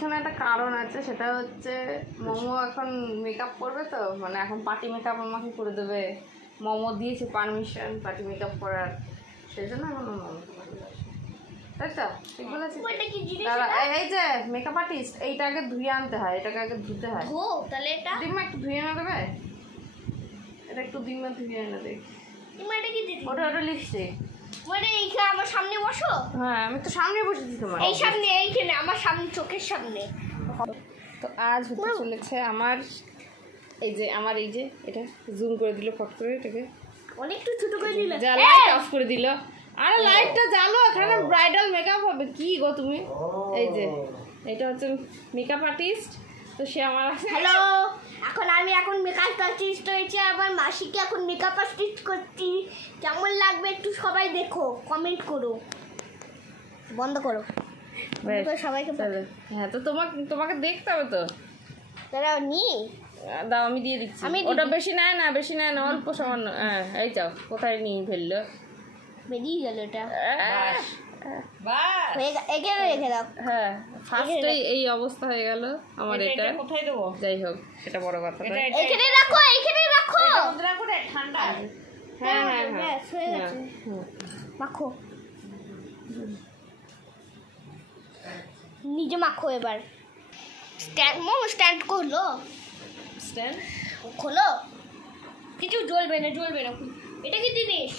পিছনে একটা কারণ আছে, সেটা হচ্ছে মোমো এখন মেকআপ করবে তো, মানে এখন পার্টি মেকআপ আমাকে করে দেবে। মোমো দিয়েছে পারমিশন পার্টি মেকআপ করার, সেই জন্য এখন মোমোকে ভালোবাসে, তাই তো? ঠিক বলেছি। এই যে মেকআপ আর্টিস্ট, এইটা আগে ধুয়ে আনতে হয়, এটাকে আগে ধুতে হয়। তাহলে এটা দিম্মা একটু ধুয়ে এনে দেবে, এটা একটু দিম্মা ধুয়ে এনে দেখ। ওটা ওটা লিপস্টিক। আমার সামনে বসো। হ্যাঁ আমি তো সামনে বসেছি তোমার, এই সামনে, এইখানে আমার সামনে, চোখের সামনে। তো আজ হতে চলেছে আমার এই যে এটা জুম করে দিল ফট করে, এটাকে অনেকটু ছোট করে দিলে, যা লাইট অফ করে দিল। আরে লাইটটা জ্বালো, এখানে ব্রাইডাল মেকআপ হবে। কি গো তুমি? এই যে এটা হচ্ছে মেকআপ আর্টিস্ট, তো সে আমার হ্যালো। এখন মেকআপ আর্টিস্ট হয়েছে, আমার মাসিকে এখন মেকআপ আর্টিস্ট করছি। কেমন লাগবে একটু সবাই দেখো, কমেন্ট করো। বন্ধ করো সবাইকে। হ্যাঁ তো তোমাকে দেখতে হবে তো। তারা দাও আমি দিয়ে দিচ্ছি। ওটা বেশি নেয় না, অল্প সামান্য। হ্যাঁ এই যাও, কোথায় নিয়ে ফেললো, বেরিয়ে গেল এটা। হ্যাঁ ফার্স্টেই এই অবস্থা হয়ে গেল আমার। এটা কোথায় দেবো? যাই হোক, সেটা বড় কথা না। এখানে রাখো, ঠান্ডা। হ্যাঁ মাখো, নিজে মাখো এবার। স্ট্যান্ড করলো, স্ট্যান্ড খোলো। কিছু জ্বলবে না। এটা কি জিনিস?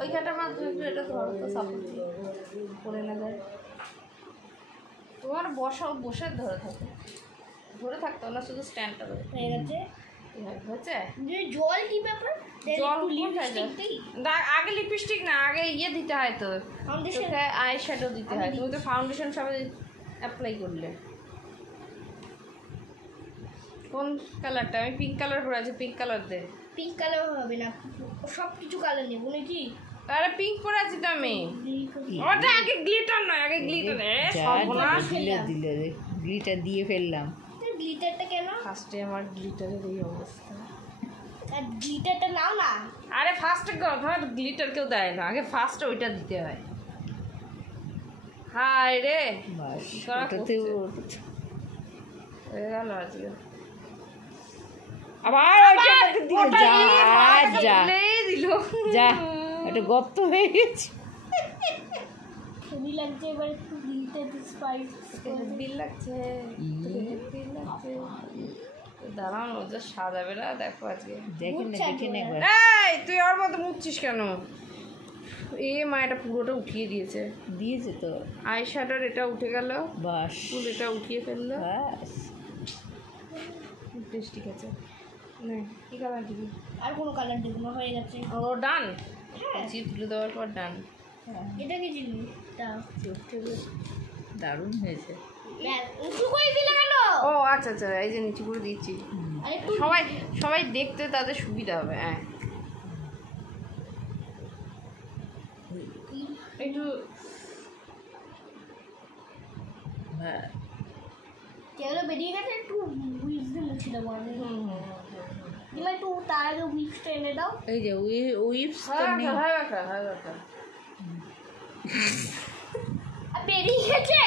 ওইখানটার মাধ্যমে এটা ধরো তো, সাপোর্ট করে না যায়। তোমার বসে ধরে থাকতো না, শুধু স্ট্যান্ডটা হয়ে গেছে। হচ্ছে জল কি ব্যাপার? আগে লিপস্টিক না, আগে দিতে হয় তো, আই শ্যাডো দিতে হয়। তুমি তো ফাউন্ডেশন সবাই অ্যাপ্লাই করলে। কোন কালারটা? আমি পিঙ্ক কালার করে আছে, পিঙ্ক কালার দে। পিঙ্ক কালার হবে না, সব কিছু কালার নেবো নাকি? আরে পিঙ্ক পরে আছি তো আমি। ওটা আগে গ্লিটার নয়, আগে গ্লিটার। গ্লিটার দিয়ে ফেললাম। গ্লিটারটা কেন? ফার্স্টে আমার গ্লিটারের এই অবস্থা। আর গ্লিটারটা নাও না। আরে ফার্স্টে ধর গ্লিটার কেউ দেয় না, আগে ফার্স্টে ওইটা দিতে হয়। হাই রে হয়ে গেল আজকে। আবার যা একটা গপ্ত হয়ে গেছে। লাগছে এবার একটু বিল লাগছে। দাঁড়ান, ও যা সাজাবে না, দেখো আজকে। দেখেন একবার। এই তুই ওর মতো মুছছিস কেন? মা এটা পুরোটা উঠিয়ে দিয়েছে তো। আই শ্যাডোর এটা উঠে গেল, বাস ফুল এটা উঠিয়ে ফেললো। বাস বেশ ঠিক আছে। কি কালার দিবি? আর কোনো কালার দেবো না, হয়ে গেছে। ও ডান। তুলে দেওয়ার পর ডান। এটা কি জিনিস? দারুণ হয়েছে। উঁচু করে দিলে কেন? ও আচ্ছা, এই যে নিচু করে দিচ্ছি, সবাই দেখতে তাদের সুবিধা হবে। হ্যাঁ একটু যেগুলো বেরিয়ে গেছে একটু উইক্স দিয়ে মুছে দেবো আমি। একটু তার আগে উইক্সটা এনে দাও। এই যে বেরিয়ে গেছে,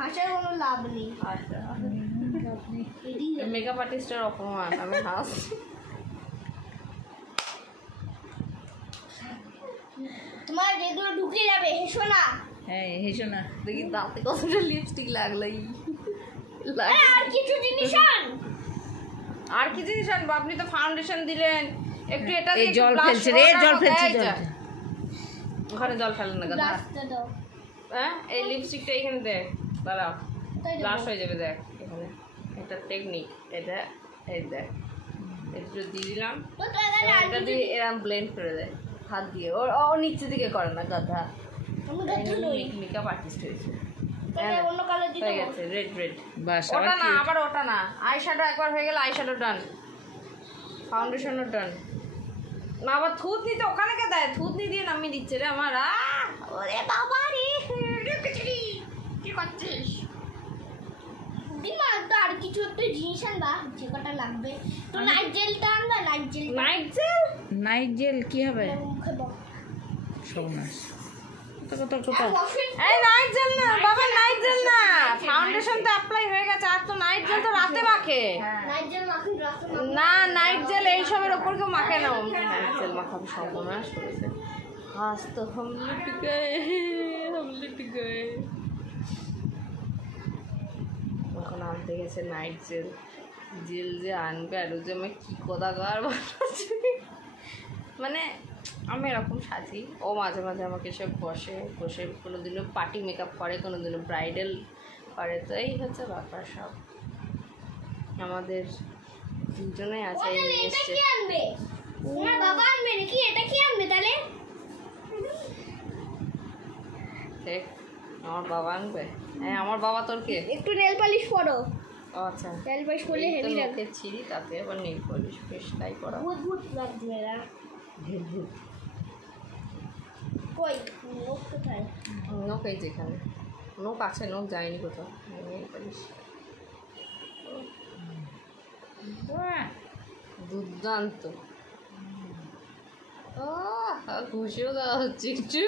হাসার কোনো লাভ নেই। মেকআপ আর্টিস্টের অপমান, আমি হাস। তোমার যেগুলো ঢুকে যাবে, হেসো না। হ্যাঁ হেসো না। দেখি দাঁতে কতটা লিপস্টিক লাগলো। আর কিছু জিনিস আনবো? আপনি তো ফাউন্ডেশন দিলেন, একটু এটা দিয়ে জল ফেলছে রে, জল ফেলছে। ওখানে জল ফেলেন না কথা। হ্যাঁ এই লিপস্টিকটা এখানে দেখ, দাঁড়াও ব্লাশ হয়ে যাবে। দেখ এখানে একটা টেকনিক, এটা এই দেখ, একটু দিয়ে দিলাম, এটা দিয়ে এরকম ব্লেন্ড করে দেয় হাত দিয়ে। ও নিচে দিকে করে না গাধা, মেকআপ আর্টিস্ট হয়েছে। অন্য কালার দিতে হয়ে গেছে, রেড। বাস ওটা না, আবার ওটা না। আই শ্যাডো একবার হয়ে গেল, আই শ্যাডো ডান, ফাউন্ডেশনও ডান। না আবার থুতনি তো ওখানে কে দেয়? থুতনি দিয়ে নামিয়ে দিচ্ছে রে আমার। ওরে বাবা রে, কি করছিস? দিমা তো আর কিছু একটা জিনিস আনবা যে কটা লাগবে তো নাইট জেলটা আনবা নাইট জেল নাইট জেল কি হবে মুখে বক সর্বনাশ কোথাও এই নাইট জেল না বাবা, নাইট জেল না, ফাউন্ডেশন তো অ্যাপ্লাই হয়ে গেছে, আর তো নাইট জেল তো রাতে মাখে। নাইট জেল মাখুন রাতে না, নাইট জেল এই সবের ওপর কেউ মাখে না। নাইট জেল মাখাবে সর্বনাশ করেছে। হাস তো হাম লুট গয়ে এখন আনতে গেছে নাইট জেল। জেল যে আনবে আর যে আমি কি কোদাগার মানে আমি এরকম সাজি, ও মাঝে মাঝে আমাকে সব বসে কোনো দিনও পার্টি মেকআপ করে, কোনো দিনও ব্রাইডাল করে। তো এই হচ্ছে ব্যাপার সব আমাদের দুজনেই আছে। এই নিয়ে এটা এসছে কি আনবে তোমার বাবা আনবে নাকি? এটা কি আনবে তাহলে? দেখ আমার বাবা আনবে। হ্যাঁ আমার বাবা তোর কে? একটু নেল পলিশ পরো। ও আচ্ছা, নেল পলিশ করলে হেভি লাগবে। নখের ছিঁড়ি তাতে আবার নেল পলিশ বেশ তাই করা ভূত ভূত লাগবে এরা। ভূত। কই লোক কোথায়? নখ এই যেখানে নখ আছে, নখ যায়নি কোথাও। নেল পলিশ দুর্দান্ত। ঘুষেও দেওয়া হচ্ছে একটু।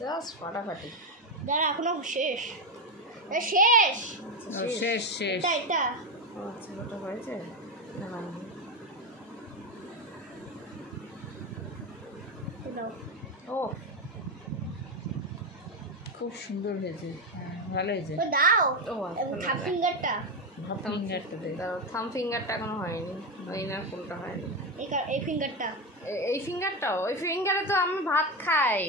জাস্ট ফাটাফাটি। দাঁড়া এখনো শেষ শেষ শেষ শেষ এটা এটা আচ্ছা ওটা হয়েছে না হয়নি? দাও। ও খুব সুন্দর হয়েছে, হ্যাঁ ভালো হয়েছে। ও দাও ও আচ্ছা থাপ ফিঙ্গারটা ফিঙ্গারটা দে। থাম ফিঙ্গারটা এখনো হয়নি, ওই না কোনটা হয়নি? এই ফিঙ্গারটা এই ফিঙ্গারটাও, ওই ফিঙ্গারে তো আমি ভাত খাই।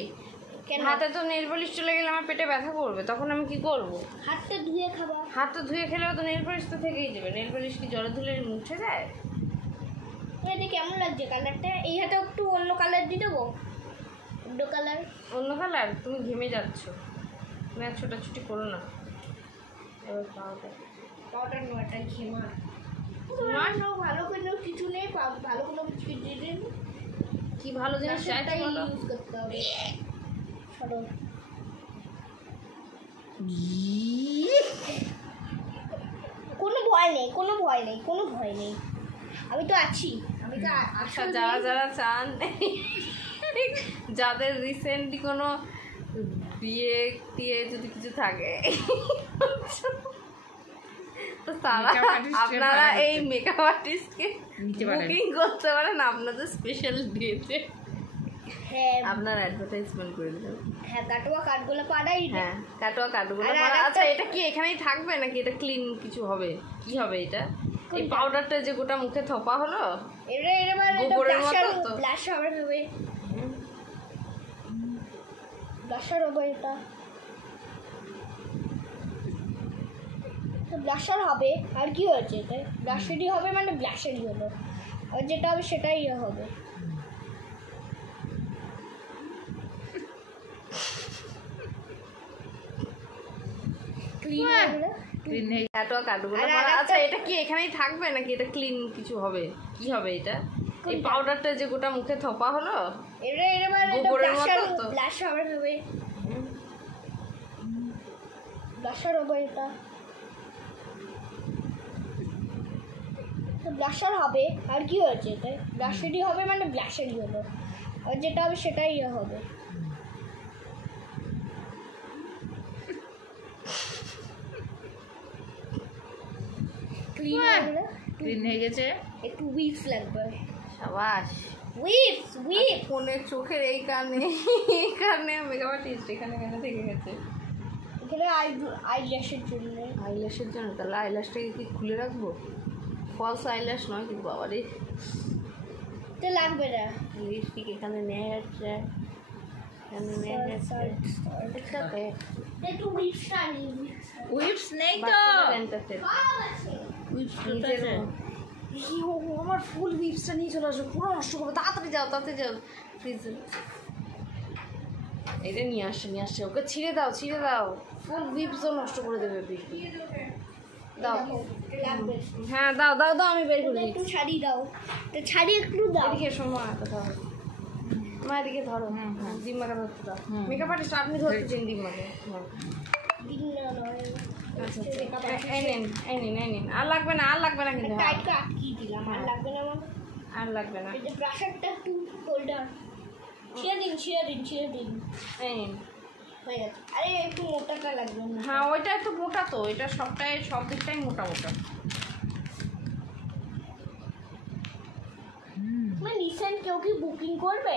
কেন? হাতে তো নেল পলিশ চলে গেলে আমার পেটে ব্যথা করবে, তখন আমি কি করব? হাতটা ধুয়ে খাবা। হাত তো ধুয়ে খেলেও তো নেল পলিশ তো থেকেই যাবে। নেল পলিশ কি জলে ধুলে মুছে যায়? এটা কেমন লাগছে কালারটা? এই হাতে একটু অন্য কালার দিয়ে দেবো, অন্য কালার। অন্য কালার? তুমি ঘেমে যাচ্ছ, তুমি আর ছোটাছুটি করো না। এবার পাউডার নোয়াটা ঘেমা তোমার ভালো কোনো কিছু নেই, ভালো কোনো কিছু দিয়ে দিন। কি ভালো জিনিস চাইতে বলো? ইউজ করতে হবে। সরো কোনো ভয় নেই, কোনো ভয় নেই, কোনো ভয় নেই, আমি তো আছি। আমি তো আচ্ছা যারা যারা চান, যাদের রিসেন্টলি কোনো বিয়ে টিয়ে যদি কিছু থাকে তো তারা Makeup artist আপনারা বানাতে এই মেকআপ আর্টিস্টকে নিতে পারেন। বুকিং করতে পারেন আপনাদের স্পেশাল ডেতে। হ্যাঁ আপনার অ্যাডভার্টাইজমেন্ট করে দিলেন। হ্যাঁ কাটোয়া কাঠগুলো পাড়াই। হ্যাঁ কাটোয়া কাটগুলো। আর একটা- আচ্ছা এটা কি এখানেই থাকবে নাকি এটা ক্লিন কিছু হবে? কি হবে এটা? এই পাউডারটা যে গোটা মুখে থপা হলো, এটা এটা মানে গোবরের মতো তো। ব্লাশার হবে, ব্লাশার হবে এটা। ব্লাশার হবে আর কি হয়েছে? এটা ব্লাশারই হবে, মানে ব্লাশারই হলো, আর যেটা হবে সেটাই হবে। ক্লিন হবে না? Clean হয়ে কাটোয়া কাটগুলো। আর একটা- আচ্ছা এটা কি এখানেই থাকবে নাকি এটা ক্লিন কিছু হবে? কি হবে এটা? এই পাউডারটা যে গোটা মুখে থপা হলো, এটা এটা মানে গোবরের মতো ব্লাশার তো। ব্লাশার হবে, ব্লাশার হবে এটা। ব্লাশার হবে আর কি হয়েছে? এটা ব্লাশারই হবে, মানে ব্লাশারই হলো, আর যেটা হবে সেটাই হবে। ক্লিন হবে না? ক্লিন হয়ে গেছে। একটু উইপস লাগবে। সাবাস। উইপস উইপ ফোনের চোখের এই কানে মেকআপ আর্টিস্ট এখানে থেকে গেছে এখানে আইল্যাশের জন্য। আইল্যাশের জন্য? তাহলে আইল্যাশটাকে কি খুলে রাখবো? ফলস আইল্যাশ নয় কিন্তু বাবারে, তো লাগবে না। লিপস্টিক এখানে নেয় যাচ্ছে, এখানে নেয় যাচ্ছে। একটু উইপসটা নিই। উইপস নেই তো, উইপস আছে। আমার ফুল উইপসটা নিয়ে চলে আসো, পুরো নষ্ট করবো। তাড়াতাড়ি যাও ফ্রিজে। এটা নিয়ে আসছে, ওকে ছিঁড়ে দাও ফুল উইপসও নষ্ট করে দেবে বৃষ্টি। দাও লাগবে। হ্যাঁ দাও আমি বের করে একটু দিচ্ছি। ছাড়ি দাও, তো ছাড়ি একটু দাও। এদিকে সময় দাও। মা এদিকে ধরো। দিম্মাকে ধরতে দাও। মেকআপ আর্টিস্ট আপনি ধরতেছেন দিম্মাকে। আচ্ছা এই নিন এই নিন এই নিন। আর লাগবে না আর লাগবে না কিন্তু। টাইট করে আটকিয়ে দিলাম, আর লাগবে না আমার। আর লাগবে না। এই যে ব্রাশারটা একটু হোল্ডার ছিঁড়ে দিন এই নিন। হয়ে গেছে। আরে একটু মোটাটা লাগবে না। হ্যাঁ ওইটা একটু মোটা তো, এটা সবটাই সব দিকটাই মোটা মোটা। রিসেন্ট কেউ কি বুকিং করবে?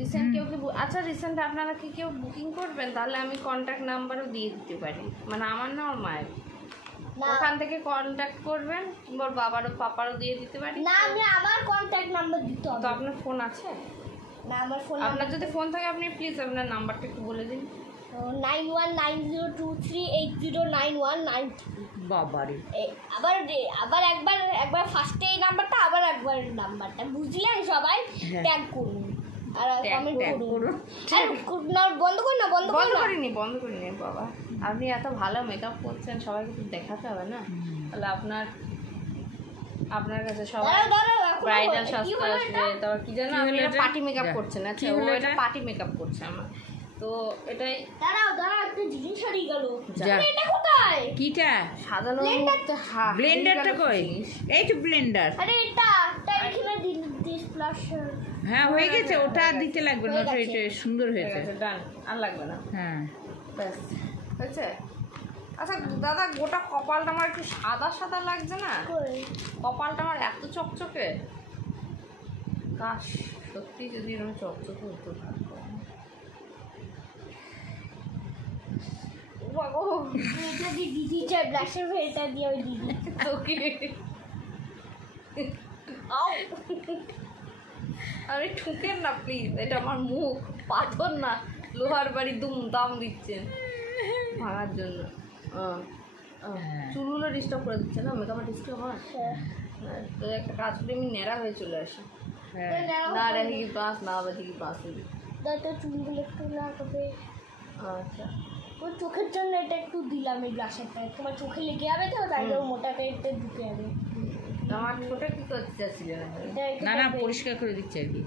রিসেন্ট কেউ কি আচ্ছা রিসেন্ট আপনারা কি কেউ বুকিং করবেন? তাহলে আমি কন্ট্যাক্ট নাম্বারও দিয়ে দিতে পারি, মানে আমার না ওর মায়ের। ওখান থেকে কন্ট্যাক্ট করবেন, কিংবা ওর বাবারও পাপারও দিয়ে দিতে পারি। না আমি আমার কন্ট্যাক্ট নাম্বার দিতে হবে। তো আপনার ফোন আছে? না আমার ফোন আপনার যদি ফোন থাকে আপনি প্লিজ আপনার নাম্বারটা একটু বলে দিন। 919023809193। বাবারে আবার একবার ফার্স্টে এই নাম্বারটা, আবার একবার নাম্বারটা, বুঝলেন সবাই? ট্যাগ করুন আর কমেন্ট করুন। আর বন্ধ করুন না, বন্ধ করিনি বাবা। আপনি এত ভালো মেকআপ করছেন, সবাইকে তো দেখাতে হবে না? তাহলে আপনার কাছে সবাই ব্রাইডাল সাজতে আসবে। তারপর কি জানো, আমি এটা পার্টি মেকআপ করছেন। আচ্ছা ও এটা পার্টি মেকআপ করছে আমার, তো এটাই। দাঁড়াও একটা জিনিস হারিয়ে গেল। এটা কোথায়? কিটা? সাজানো ব্লেন্ডারটা কই? এই তো ব্লেন্ডার। আরে এটা এখানে ডিসপ্লাশার। হ্যাঁ হয়ে গেছে, ওটা আর দিতে লাগবে না, ওটা এটা সুন্দর হয়েছে। ডান, আর লাগবে না। হ্যাঁ ব্যাস হয়েছে। আচ্ছা দাদা, গোটা কপালটা আমার একটু সাদা সাদা লাগছে না? কপালটা আমার এত চকচকে, কাশ সত্যি যদি এরকম চকচকে হতো। এটা দিয়ে দিদি চাই, ব্লাশার ফেলটা দিয়ে ওই দিদি। তোকে আরে ঠুকেন না প্লিজ, এটা আমার মুখ, পাথর না লোহার বাড়ি দুম দাম দিচ্ছেন ভাঙার জন্য। চুলগুলো ডিস্টার্ব করে দিচ্ছে না মেকআপ আর্টিস্টকে আমার। তো একটা কাজ করে আমি ন্যাড়া হয়ে চলে আসি। না রেখে কি পাস না বাজে কি পাস তো চুলগুলো একটু না করবে। আচ্ছা ওর চোখের জন্য এটা একটু দিলাম এই ব্লাশারটা, তোমার চোখে লেগে যাবে তো, তাই জন্য মোটাটা এটা ঢুকে যাবে। আমার ছোট কি করতে চাচ্ছিলেন? না না পরিষ্কার করে দিচ্ছে আর কি।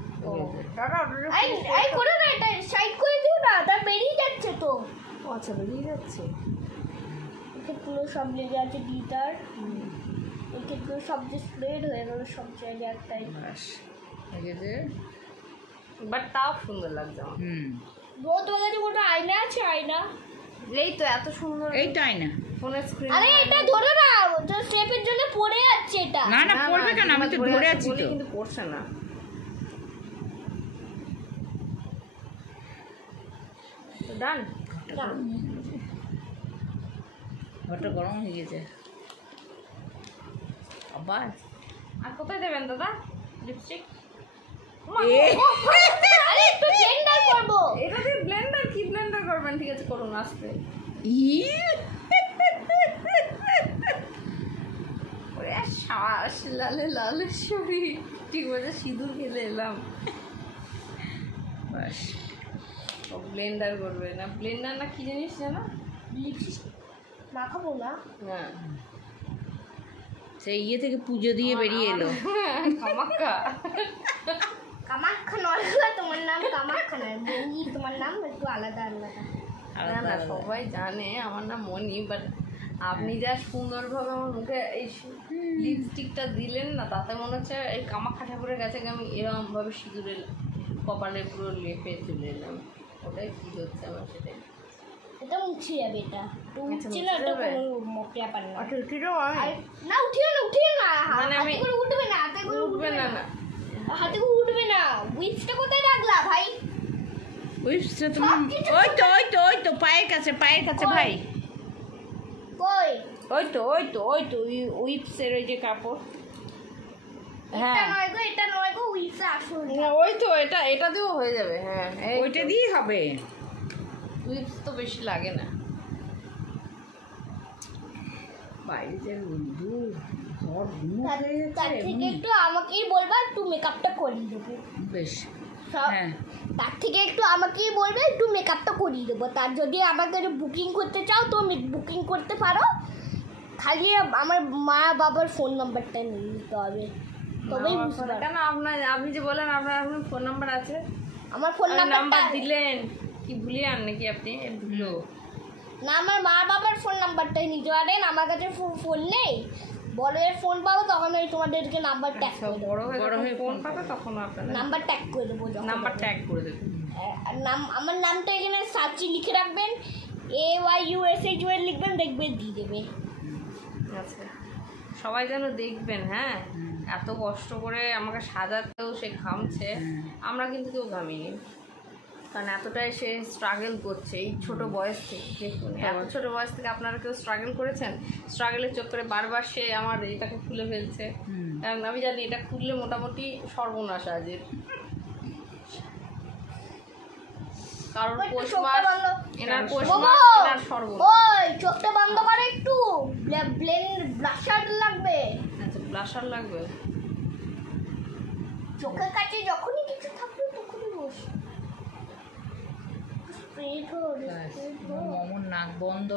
এই করো না, এটা সাইড করে দিও না, তা বেরিয়ে যাচ্ছে তো। আচ্ছা বেরিয়ে যাচ্ছে। এতে পুরো সব লেগে আছে গ্লিটার, এতে পুরো সব যে স্প্রেড হয়ে গেল সব জায়গায় একটাই। বাট তাও সুন্দর লাগছে আমার। তোমার কাছে ওটা আয়না আছে? আয়না এই তো এত সুন্দর এইটাই না ফোনের স্ক্রিন। আরে এটা ধরো না, ওটা স্টেপের জন্য পড়ে যাচ্ছে এটা। না না পড়বে কেন, আমি তো ধরে আছি তো। কিন্তু পড়ছে না। ডান। ঘরটা গরম হয়ে গেছে আবার। আর কোথায় দেবেন দাদা লিপস্টিক? আরে একটু ব্লেন্ডার করব। এটা দিয়ে ব্লেন্ডার কি ব্লেন্ডার করবেন? ঠিক আছে করুন আস্তে। ওরে শ্বাস লালে লালে শরীর, ঠিক বলে সিঁদুর খেলে এলাম। বাস ব্লেন্ডার করবে না, ব্লেন্ডার না কি জিনিস জানো? লিপস্টিক মাখাবো না। হ্যাঁ সেই ইয়ে থেকে পুজো দিয়ে বেরিয়ে এলো। কামাক্কা কামাখ্যা নয়, তোমার নাম কামাখ্যা নয়, মনি। তোমার নাম একটু আলাদা আলাদা। না না সবাই জানে আমার নাম মনি, বাট আপনি যা সুন্দরভাবে আমার মুখে এই লিপস্টিকটা দিলেন না, তাতে মনে হচ্ছে এই কামাখ্যা ঠাকুরের কাছে আমি এরকমভাবে সিঁদুরে কপালে পুরো লেপে চলে এলাম। ওটাই কি হচ্ছে আমার, সেটাই। এটা মুছে যাবে, এটা উঠছে না, এটা কোনো মোটে ব্যাপার না। না উঠিও না, মানে হাতে করে উঠবে না, হাতে করে উঠবে না না হাতে করে উঠবে না। উইপসটা কোথায় রাখলা ভাই? উইপসটা তুমি ওই তো পায়ের কাছে ভাই। কই? ওই তো উইপসের ওই যে কাপড়। এটা নয় গো উইপসে আসল। ওই তো এটা দিয়েও হয়ে যাবে। হ্যাঁ ওইটা দিয়েই হবে, উইপস তো বেশি লাগে না। বাইরে যে রোদ্দুর, ঘর তার থেকে একটু আমাকেই বলবা, একটু মেকআপটা করিয়ে দেবো। বেশ হ্যাঁ, তার থেকে একটু আমাকেই বলবে, একটু মেকআপটা করিয়ে দেবো। তার যদি আমাকে বুকিং করতে চাও তো বুকিং করতে পারো, খালি আমার মা বাবার ফোন নাম্বারটা নিয়ে নিতে হবে, তবেই বুঝতে পারবে। কেন আপনি যে বলেন আপনার ফোন নাম্বার আছে, আমার ফোন নাম্বার নাম্বারটা দিলেন কি ভুলিয়ে আন নাকি আপনি ভুলো না, আমার মা বাবার ফোন নাম্বারটাই নিতে পারেন, আমার কাছে ফোন নেই। বড়ের ফোন পাবো তখন ওই তোমাদেরকে নাম্বার ট্যাগ করে দেবো। বড় হয়ে ফোন পাবে তখন আপনারা নাম্বার ট্যাগ করে দেবো, নাম্বার ট্যাগ করে দেবেন। আমার নামটা এখানে সার্চে লিখে রাখবেন, AYUSHOL লিখবেন, দেখবেন দিয়ে দেবে। আচ্ছা সবাই যেন দেখবেন। হ্যাঁ এত কষ্ট করে আমাকে সাজাতেও সে ঘামছে, আমরা কিন্তু কেউ ঘামিনি, কারণ এতটাই সে স্ট্রাগল করছে এই ছোট বয়স থেকে। দেখুন এত ছোট বয়স থেকে আপনারা কেউ স্ট্রাগল করেছেন? স্ট্রাগলের চক্করে বারবার সে আমার এটাকে খুলে ফেলছে, কারণ আমি জানি এটা খুললে মোটামুটি সর্বনাশ আজের। কারণ পৌষ মাস, এনার পৌষ মাস, এনার সর্বনাশ। ওই চোখটা বন্ধ করে একটু, ব্লাশার লাগবে। আচ্ছা ব্লাশার লাগবে? চোখের কাছে যখনই কিছু থাকবে তখনই বস। মমর নাক বন্ধ,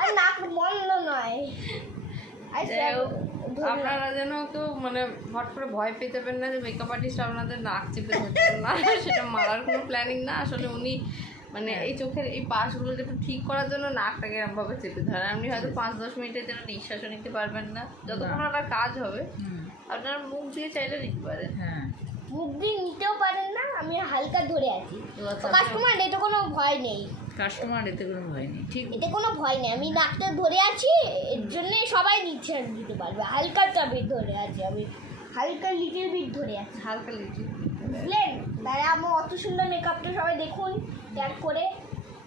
আর নাক বন্ধ নয়। যাই হোক, আপনারা যেন কেউ মানে হট করে ভয় পেতে যাবেন না যে মেকআপ আর্টিস্ট আপনাদের নাক চেপে ধরছেন না, সেটা মারার কোনো প্ল্যানিং না। আসলে উনি মানে এই চোখের এই পাশগুলো একটু ঠিক করার জন্য নাকটাকে এরকমভাবে চেপে ধরেন। আপনি হয়তো 5-10 মিনিটের জন্য নিঃশ্বাসও নিতে পারবেন না, যতক্ষণ ওনার কাজ হবে আপনারা মুখ দিয়ে চাইলে নিতে পারেন। হ্যাঁ মুখ দিয়ে নিতেও পারেন না, আমি হালকা ধরে আছি। কাস্টমার এতে কোনো ভয় নেই, কাস্টমার এতে কোনো ভয় নেই, ঠিক এতে কোনো ভয় নেই। আমি নাকটা ধরে আছি, এর জন্যই সবাই নিঃশ্বাস দিতে পারবে। হালকা চাবি ধরে আছি আমি, হালকা লিটিল বিট ধরে আছি, হালকা লিচু বুঝলেন? তাই আমার অত সুন্দর মেকআপটা সবাই দেখুন, ট্যাগ করে।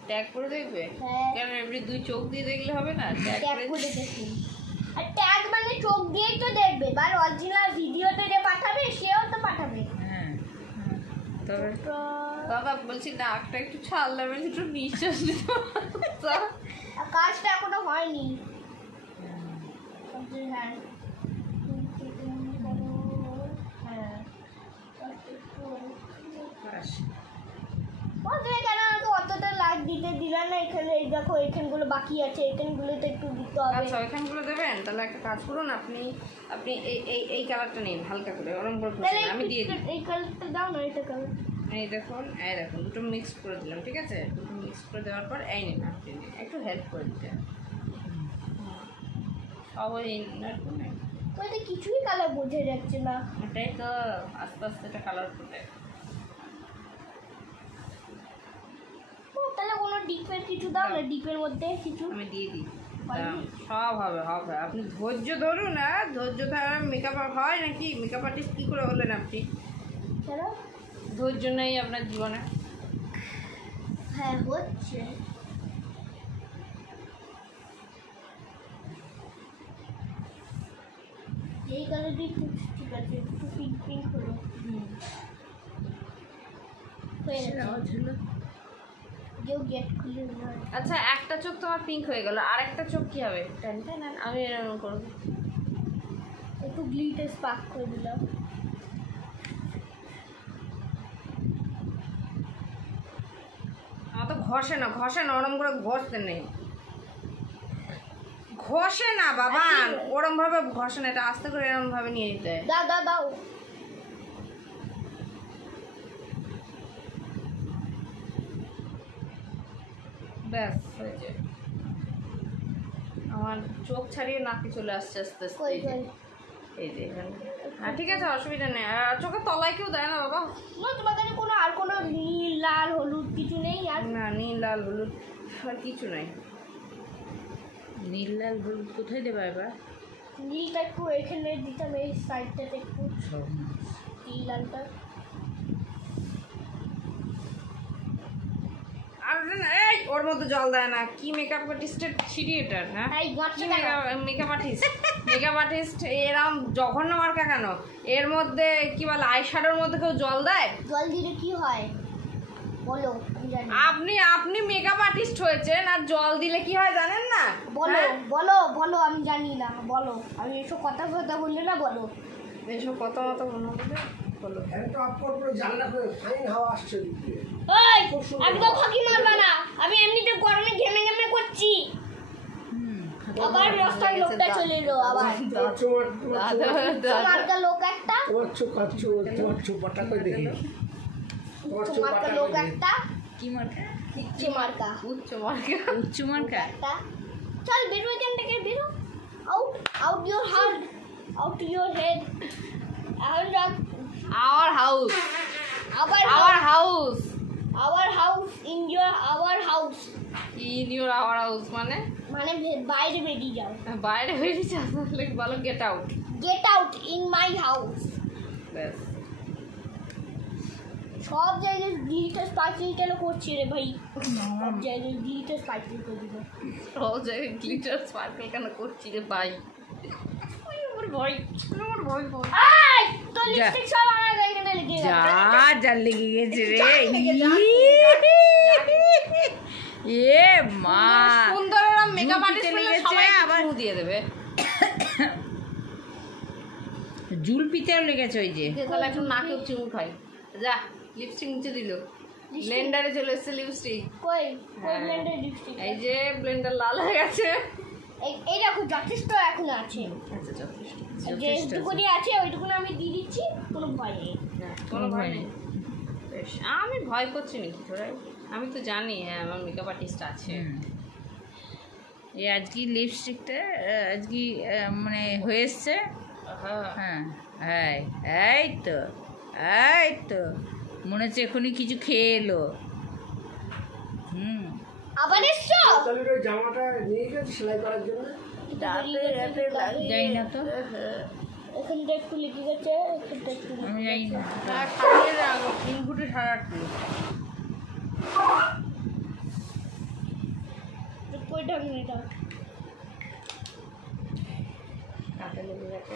ট্যাগ করে দেখবে? হ্যাঁ। কেন এমনি 2 চোখ দিয়ে দেখলে হবে না? ট্যাগ করে দেখুন। আর ট্যাগ মানে চোখ দিয়েই তো দেখবে, আর অরিজিনাল ভিডিওতে যে পাঠাবে সেও তো পাঠাবে। হ্যাঁ তবে দাদা বলছি নাকটা একটু ছাড়লাম, একটু নিঃশ্বাস নিতে পারছি। আর কাজটা এখনো হয়নি। হ্যাঁ হ্যাঁ কেন আমাকে অতটা লাইট দিতে দিলা না? এখানে এই দেখো, এখানগুলো বাকি আছে, এখানগুলোতে একটু দিতে হবে। আচ্ছা ওইখানগুলো দেবেন? তাহলে একটা কাজ করুন, আপনি আপনি এই এই এই কালারটা নিন হালকা করে, ওরকম করে ঘষে আমি দিয়ে দিই। এই কালারটা দাও না, এটা কালার। এই দেখুন দুটো মিক্স করে দিলাম, ঠিক আছে? দুটো মিক্স করে দেওয়ার পর এই নিন, আপনি নিন, একটু হেল্প করে দিতে সবাই ইনার কোনে। তো এটা কিছুই কালার বোঝা যাচ্ছে না। এটাই তো আস্তে আস্তে এটা কালার ফুটে। তাহলে কোনো ডিপের কিছু দাও না, ডিপের মধ্যে কিছু আমি দিয়ে দিই, সব হবে হবে। আপনি ধৈর্য ধরুন, আর ধৈর্য ধরে মেকআপ হয় নাকি? মেকআপ আর্টিস্ট কী করে হলেন আপনি? কেন? ধৈর্য নেই আপনার জীবনে? হ্যাঁ হচ্ছে। এই কালারটি ঠিক আছে, একটু পিঙ্ক পিঙ্ক হলো। হয়ে গেছে, কেউ গেট খুলে নয়। আচ্ছা একটা চোখ তোমার পিঙ্ক হয়ে গেল, আর একটা চোখ কি হবে? আমি এরকম করবো, একটু গ্লিটার স্পার্ক করে দিলাম। আমার তো ঘষে না ওরম করে ঘষতে নেই, ঘষে না বাবা, ওরম ভাবে ঘষে না, এটা আস্তে করে এরকম ভাবে নিয়ে নিতে হয়। দাও দাও দাও। ব্যাস হয়েছে। আমার চোখ ছাড়িয়ে নাকে চলে আসছে আস্তে আস্তে। কই কই? এই যে এখানে। হ্যাঁ ঠিক আছে, অসুবিধা নেই। আর চোখের তলায় কেউ দেয় না বাবা? না, তোমার কাছে কোনো আর কোনো নীল লাল হলুদ কিছু নেই? আর না, নীল লাল হলুদ আর কিছু নাই। নীল লাল হলুদ কোথায় দেবা এবার? নীলটা একটু এখানে দিতাম, এই সাইডটাতে একটু নীল লালটা। আর এই ওর মধ্যে জল দেয় না। কি মেকআপ আর্টিস্টের ছিড়ি এটা? হ্যাঁ কি মেকআপ আর্টিস্ট এরকম জঘন্য মার্কা কেন? এর মধ্যে কি বলে আইশ্যাডোর মধ্যে কেউ জল দেয়? জল দিলে কি হয় বলো, আমি জানি। আপনি মেকআপ আর্টিস্ট হয়েছেন আর জল দিলে কি হয় জানেন না? বলো বলো বলো, আমি জানি না, বলো। আমি এসব কথা বললে না, বলো। এসব কথা মতো মনে হবে বলো। ওই একদম ফাঁকি মারবা না, আমি এমনিতে গরমে ঘেমে ঘেমে করছি। আবার রাস্তায় লোকটা চলে এলো, আবার মার্কা লোক একটা। তোমার চোখ পাটা করে দেখি। উচ্চ মার্কা লোক একটা কি মার্কা? উচ্চ মার্কা উচ্চ মার্কা উচ্চ মার্কা। একটা চল বেরো এখান থেকে বেরো out out your heart out your head our house আবার our house our house in your our house in your our house মানে মানে বাইরে বেরিয়ে যাও বাইরে বেরিয়ে যাচ্ছে বলো get out get out in my house ব্যাস সব জায়গায় ডিজিটাল স্পার্কলিং কেন করছি রে ভাই সব জায়গায় ডিজিটাল স্পার্কলিং করে দিব সব জায়গায় গ্লিটার স্পার্কেল কেন করছি রে ভাই আমার ভয় এই তো লিপস্টিক সব আমার এখানে লেগে গেছে যা যা লেগে গেছে রে। এ মা, সুন্দর মেকআপ জুল পিতে আর্টিস্ট লেগেছে, সবাই আবার আবার দিয়ে দেবে জুলপিতেও লেগেছে ওই যে। তাহলে এখন নাকে চুমু খাই যা লিপস্টিক নিচে দিল ব্লেন্ডারে চলে এসেছে লিপস্টিক কই হ্যাঁ। ব্লেন্ডার লিপস্টিক এই যে ব্লেন্ডার লাল হয়ে গেছে এই দেখো যথেষ্ট এখন আছে আচ্ছা যথেষ্ট যেটুকুনি আছে ওইটুকুনি আমি দিয়ে দিচ্ছি কোনো ভয় নেই কোনো ভয় নেই বেশ আমি ভয় করছি নাকি তোরা আমি তো জানি হ্যাঁ আমার মেকআপ আর্টিস্ট আছে এই আজকে লিপস্টিকটা আজকে মানে হয়ে এসছে। হ্যাঁ হ্যাঁ এই তো এই তো মনে হচ্ছে এখনই কিছু খেয়ে এলো। আবার এসছো তাহলে ওই জামাটা নিয়ে গেছে সেলাই করার জন্য। জানি না তো, এখানটা একটু লেগে গেছে এখানটা একটু আমি জানি না। আর সামনে রাখো ফুলফুটে সারাটি কই ঢাকনি এটা কাঁটা লেগে গেছে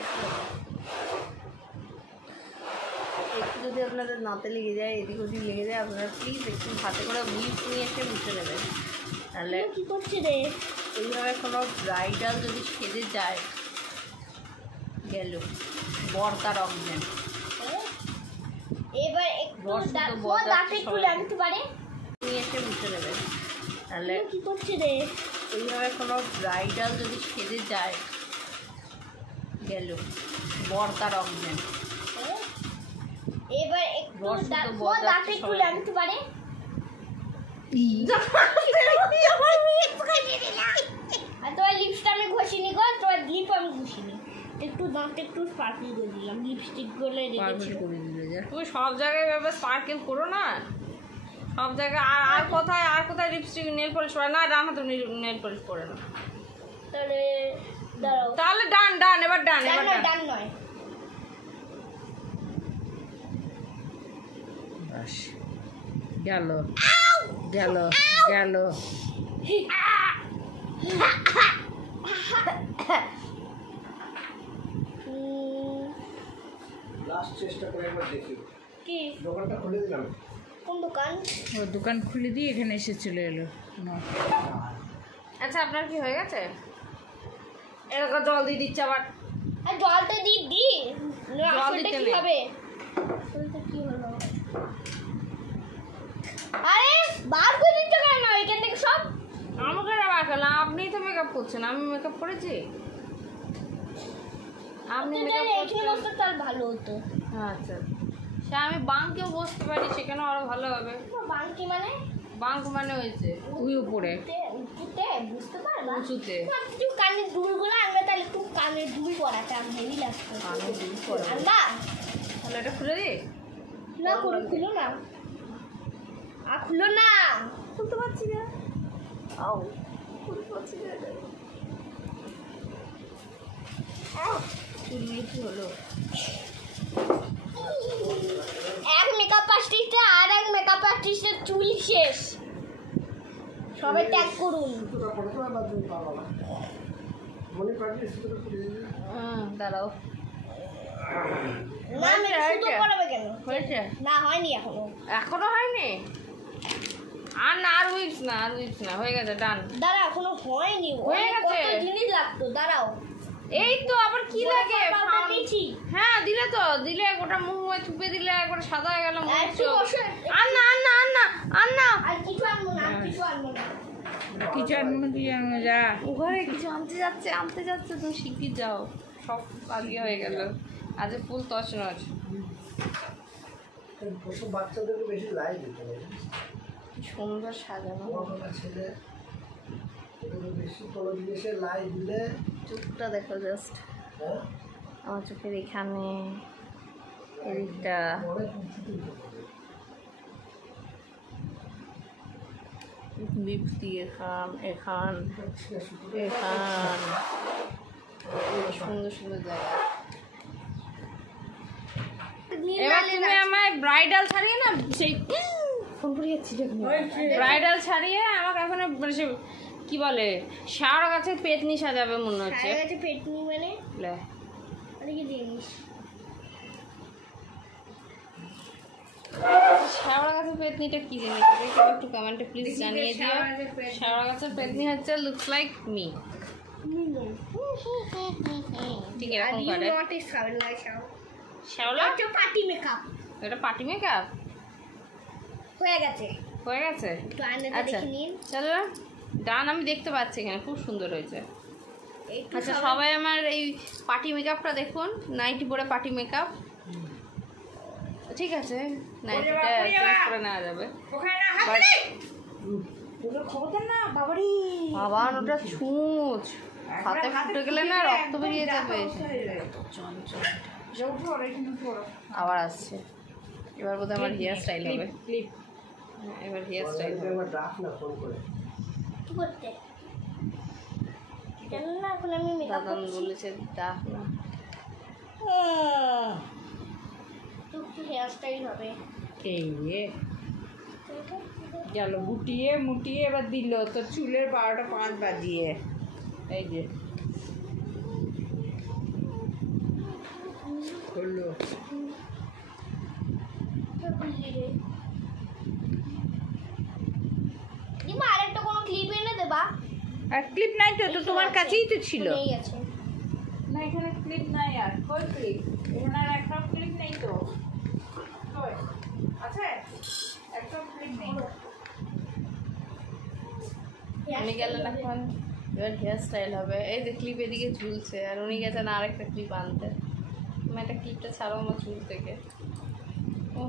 একটু যদি আপনাদের নাতে লেগে যায় এদিক ওদিক লেগে যায় আপনারা প্লিজ একটু হাতে করে ব্লিচ নিয়ে এসে মুছে নেবেন তাহলে কি করছে রে এইভাবে কোনো ব্রাইডাল যদি সেজে যায় গেল বরকার অজ্ঞান এবার একটু বর্ষা তো তোমার বদলাচ্ছে দাঁতে একটু সবাই। লাগতে পারে নিয়ে এসে মুছে নেবেন তাহলে কি করছে রে এইভাবে কোনো ব্রাইডাল যদি সেজে যায় গেল বরকার অজ্ঞান এবার একটু বর্ষা তো তোমার বদলাচ্ছে দাঁতে একটু সবাই। লাগতে পারে আর তোমার লিপসটা আমি ঘষিনি গো তোমার লিপ আমি ঘষিনি একটু দাঁতে একটু স্পার্কল করে দিলাম লিপস্টিক গুলো রেখেছি করে দিল যা। তুমি সব জায়গায় এভাবে স্পার্কেল করো না সব জায়গায় আর কোথায় লিপস্টিক নেল পলিশ করে না ডান হাতে নেল পলিশ করে না তাহলে দাঁড়াও তাহলে ডান এবার ডান এবার ডান ডান নয় বাস গেল গেল গেল। লাস্ট চেষ্টা করে একবার দেখি। কি দোকানটা খুলে দিলাম। কোন দোকান ও দোকান খুলে দিয়ে এখানে এসে চলে এলো। না, আচ্ছা আপনার কি হয়ে গেছে এরকম জল দিয়ে দিচ্ছে আবার আর জলটা দি জল আসলটা দিতে কি নেই। হবে আসলটা কি হলো আরে বার করে দিতে কেন এখান থেকে সব আমাকে আবার কেন আপনিই তো মেকআপ করছেন আমি মেকআপ করেছি আপনি মেকআপ এখানে বসতে তার ভালো হতো আচ্ছা সে আমি বাঙ্কেও বসতে পারি সেখানেও আরো ভালো হবে বাংকি মানে বাঙ্ক মানে হয়েছে ওই উপরে উঁচুতে বুঝতে পারবা উঁচুতে একটু কানের দুলগুলো আনবে তাহলে একটু কানের দুল পরাতাম হেভি লাগতো কানের দুল পরাবো। আনবা তাহলে এটা খুলে দিই না করে খুলো না আর খুলো না খুলতে পারছি না আও খুলতে পারছি না চুল কি হলো এক মেকআপ আর্টিস্টে আর এক মেকআপ আর্টিস্টের চুল শেষ সবাই ট্যাগ করুন সুতোটা পড়ে তো আবার তুমি পাবো না। মনে পারলে সুতোটা খুলে দিবি। দাঁড়াও না আমি হয়েছে, শুধু হয়েছে। করাবে কেন হয়েছে না হয়নি এখনো এখনো হয়নি আর না আর উইপস না হয়ে গেছে ডান দাঁড়া এখনো হয়নি হয়ে অনেক গেছে। কত জিনিস লাগতো দাঁড়াও এই তো আবার কি লাগে পাউডার দিয়েছি হ্যাঁ দিলে তো দিলে গোটা মুখ হয়ে থুপে দিলে একবার সাদা হয়ে গেল মুখ একটু চোখ। বসে আর না আর কিছু আনবো না আর কিছু আনবো না কিছু আনবো না কিছু আনবো যা। ঘরে কিছু আনতে যাচ্ছে তুমি শিগগির যাও সব আগে হয়ে গেল আজ ফুল তছনছ ওসব বাচ্চাদেরকে বেশি লাইট দিতে হবে। সুন্দর সাজানো। বড় ছেলে ওদেরকে বেশি কোনো জিনিসে লাইট দিলে চোখটা দেখো জাস্ট, হ্যাঁ আমার চোখের এখানে, এদিকটা অনেক উঁচুতে উঠে পড়ে। বিপতি এখান এখান শুধু এখান, সুন্দর সুন্দর জায়গা। এবার তুমি আমায় ব্রাইডাল ছাড়িয়ে না, সেই ফোন করে যাচ্ছি যখন ব্রাইডাল ছাড়িয়ে আমাকে এখন মানে সে কি বলে শাওড়া গাছের পেতনি সাজাবে মনে হচ্ছে। সারা গেছে পেটনি মানে লে, মানে কি জিনিস? শাওড়া গাছের পেতনিটা কি জিনিস এটা কেউ একটু কমেন্টে প্লিজ জানিয়ে দিও। শাওড়া গাছের পেতনি হচ্ছে লুকস লাইক মি, ঠিক এরকম করে। নট এ শাওলা শ্যাওলা এটা পার্টি মেকআপ এটা পার্টি মেকআপ হয়ে গেছে। হয়ে গেছে। একটু আয়নাতে আচ্ছা দেখে নিন। চলো ডান, আমি দেখতে পাচ্ছি এখানে খুব সুন্দর হয়েছে। একটু আচ্ছা সবাই আমার এই পার্টি মেকআপটা দেখুন, নাইটি পরে পার্টি মেকআপ, ঠিক আছে নাইটিটা চেঞ্জ করে নেওয়া যাবে। বাবা ওটা ছুঁচ, হাতে ফুটে গেলে না রক্ত বেরিয়ে যাবে। আবার আসছে, এবার বোধহয় আমার হেয়ার স্টাইল হবে। হ্যাঁ, এবার হেয়ার স্টাইল হবে। একবার ডাক না ফোন করে। কি করতে জানো না এখন আমি মেকআপ দাদান বলেছে ডাক না। তো একটু হেয়ার স্টাইল হবে। এই রে গেল গুটিয়ে মুটিয়ে, এবার দিল তোর চুলের 12টা 5 বাজিয়ে। এই যে হলো দিমা আরেকটা কোনো ক্লিপ এনে দেবা? আর ক্লিপ নাই তো, তো তোমার কাছেই তো ছিল। নেই আছে। না এখানে ক্লিপ নাই, আর কই ক্লিপ? এখানে আর একটা ক্লিপ নেই তো। কই আছে? একটা ক্লিপ নেই। উনি গেলেন এখন, এবার হেয়ার স্টাইল হবে। এই যে ক্লিপ এদিকে ঝুলছে, আর উনি গেছেন আরেকটা ক্লিপ আনতে। আমি একটা ক্লিপটা ছাড়াবো আমার চুল থেকে। ও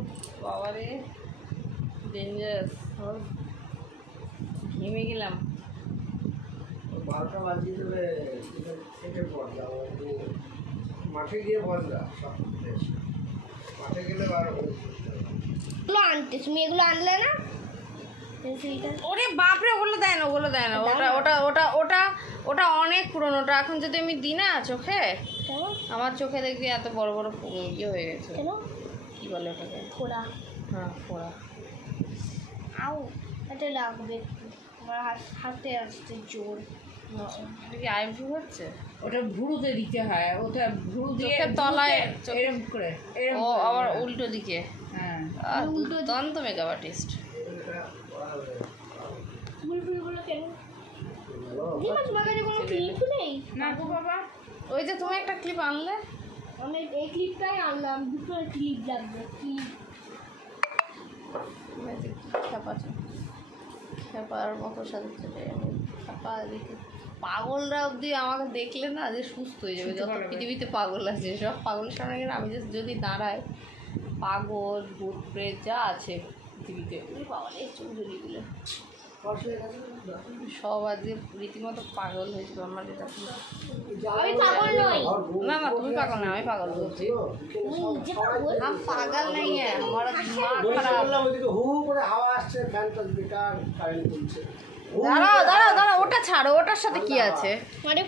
বাবা রে, ডেঞ্জারাস, ঘেমে গেলাম। 12টা বাজিয়ে দেবে থেকে বদলা, মাঠে গিয়ে বদলা সব ফ্রেশ। মাঠে গেলে 12 করে এগুলো আনতে তুমি এগুলো আনলে না পেন্সিলটা? ওরে বাপরে, ওগুলো দেয় না, ওগুলো দেয় না। ওটা ওটা ওটা ওটা ওটা অনেক পুরনো। ওটা এখন যদি আমি দিই না চোখে, কেন আমার চোখে দেখবি এত বড় বড় ইয়ে হয়ে গেছে। কেন কি বলে ওটাকে? ফোড়া হ্যাঁ ফোড়া। আও এটা লাগবে আমার হাতে আসছে জোর। এটা কি আইব্রু হচ্ছে? ওটা ভুরুতে দিতে হয়, ওটা ভুরু দিয়ে চোখের তলায় এরকম করে, এরকম ও করে আবার দিতে হয়। উল্টো দিকে। হ্যাঁ দুর্দান্ত মেকআপ আর্টিস্ট। বুলবুলগুলো কেন দিমা তোমার কাছে কোনো ক্লিপ নেই? না গো বাবা, ওই যে তুমি একটা ক্লিপ আনলে, আমি এই ক্লিপটাই আনলাম, দুটো ক্লিপ লাগবে। ক্লিপ খেপার মতো সাজাচ্ছে খেপা দেখে পাগলরা অবধি আমাকে দেখলে না যে সুস্থ হয়ে যাবে। যত পৃথিবীতে পাগল আছে সব পাগলের সামনে গেলে আমি যদি দাঁড়াই, পাগল ভূত প্রেত যা আছে পৃথিবীতে ওই পাগলের চুলগুলিগুলো সব আজকে রীতিমতো পাগল হয়েছিল আমার। যেটা আমি পাগল নই। না না তুমি পাগল না, আমি পাগল বলছি। हम पागल नहीं है, हमारा दिमाग खराब। হু করে হাওয়া আসছে, ফ্যানটা বেকার কারেন্ট চলছে। দাঁড়াও দাঁড়াও দাঁড়াও, ওটা ছাড়ো, ওটার সাথে কি আছে? মানে